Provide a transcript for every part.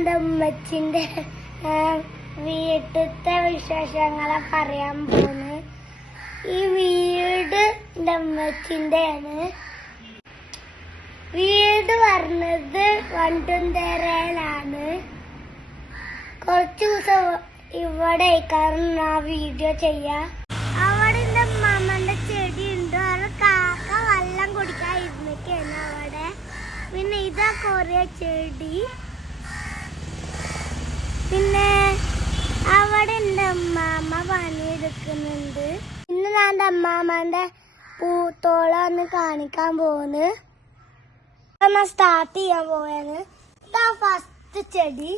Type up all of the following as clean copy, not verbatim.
ഞാൻ ഉമ്മച്ചിന്റെ വീട്ടിലത്തെ വിശേഷങ്ങളെ പറയാൻ പോണ്. ഈ വീട് എൻ്റെ ഉമ്മച്ചിന്റെയാണ്. വീട് പറഞ്ഞത് വണ്ടുന്തേരയിലാണ്. കുറച്ച് ദിവസം ഇവിടെ കാരണം ആ വീഡിയോ ചെയ്യാം. അവിടെ എൻ്റെ മാമന്റെ ചെടി ഉണ്ട്. അത് കാക്ക വെള്ളം കുടിക്കാൻ ഇരുന്നിട്ടാണ് അവിടെ. പിന്നെ ഇതാ കൊറേ ചെടി. പിന്നെ അവിടെ എൻ്റെ അമ്മാമ്മ പണിയെടുക്കുന്നുണ്ട്. ഇന്ന് ഞാൻ എൻ്റെ അമ്മാമ്മന്റെ പൂത്തോളം ഒന്ന് കാണിക്കാൻ പോകുന്നു. സ്റ്റാർട്ട് ചെയ്യാൻ പോവാണ്. ഇതാ ഫസ്റ്റ് ചെടി,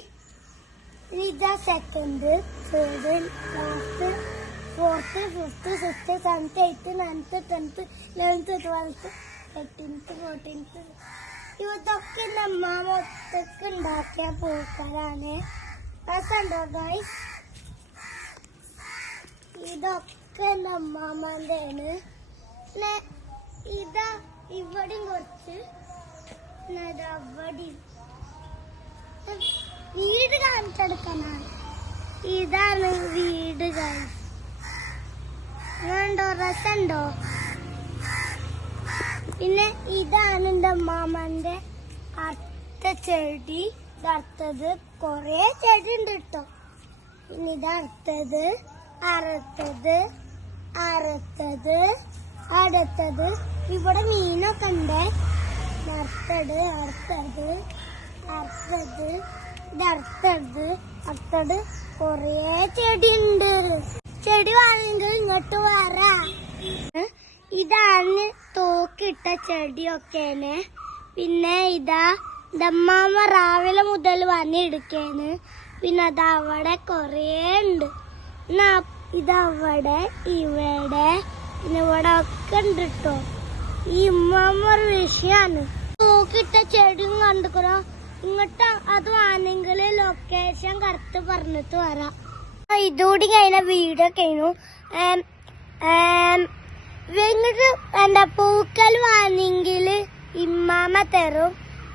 ഇതാ second, third, last, fourth, fifth, sixth, seventh, eighth, ninth, 10th, 11th, 12th, 13th, 14th. ഇതൊക്കെ അമ്മാമ ഒറ്റക്ക് ഉണ്ടാക്കിയ പൂക്കളാണ്. രസമുണ്ടോ ഗൈസ്? ഇതൊക്കെ എൻ്റെ അമ്മാമ്മൻ്റെയാണ്. പിന്നെ ഇതാ ഇവിടെയും കുറച്ച്, അവിടെ വീട് കാണിച്ചെടുക്കാനാണ്. ഇതാണ് വീട് ഗൈസ്. ഉണ്ടോ? രസമുണ്ടോ? പിന്നെ ഇതാണ് എൻ്റെ അമ്മാമ്മന്റെ അടുത്ത ചെടി. ഇതടുത്തത് കൊറേ ചെടി ഉണ്ട് കേട്ടോ. പിന്നെ ഇതടുത്തത്, അടുത്തത്, അടുത്തത്, അടുത്തത്. ഇവിടെ മീനൊക്കെ ഉണ്ട്. അടുത്തത്, അടുത്തത്, അടുത്തത്, ഇതടുത്തത്, അടുത്തത്. കൊറേ ചെടി ഉണ്ട്. ചെടി വേണമെങ്കിൽ ഇങ്ങോട്ട് വരാം. ഇതാണ് തോക്കിട്ട ചെടിയൊക്കെയാണ്. പിന്നെ ഇതാ ദമ്മാമ രാവിലെ മുതൽ വന്നെടുക്കാണ്. പിന്നെ അതവിടെ കൊറേ ഉണ്ട്. ഇതവിടെ, ഇവിടെ, പിന്നെ ഇവിടെ ഒക്കെ ഉണ്ട് കേട്ടോ. ഈ ഉമ്മാമ്മ ഒരു വിഷയാണ്. തോക്കിട്ട ചെടിയും കണ്ടുക്കണോ. ഇങ്ങോട്ട് അത് വേണമെങ്കിൽ ലൊക്കേഷൻ കറക്റ്റ് പറഞ്ഞിട്ട് വരാം. ഇതുകൂടി കഴിഞ്ഞ വീഡിയോ കഴിഞ്ഞു. നിങ്ങൾക്ക് എന്താ പൂക്കൾ വേണമെങ്കിൽ ഇമ്മാമ തരും.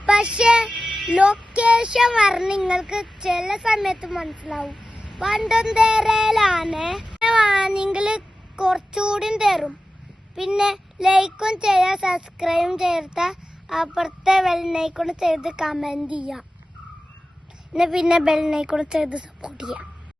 പക്ഷെ ലൊക്കേഷൻ പറഞ്ഞ് നിങ്ങൾക്ക് ചില സമയത്ത് മനസ്സിലാവും. വണ്ടുന്തേരയിലാണ്. വേണമെങ്കിൽ കുറച്ചുകൂടി തരും. പിന്നെ ലൈക്കും ചെയ്യാം, സബ്സ്ക്രൈബും ചേർത്ത അപ്പുറത്തെ ബെൽനൈക്കോൺ ചെയ്ത് കമന്റ് ചെയ്യാം. പിന്നെ ബെൽനൈക്കോൺ ചെയ്ത് സപ്പോർട്ട് ചെയ്യാം.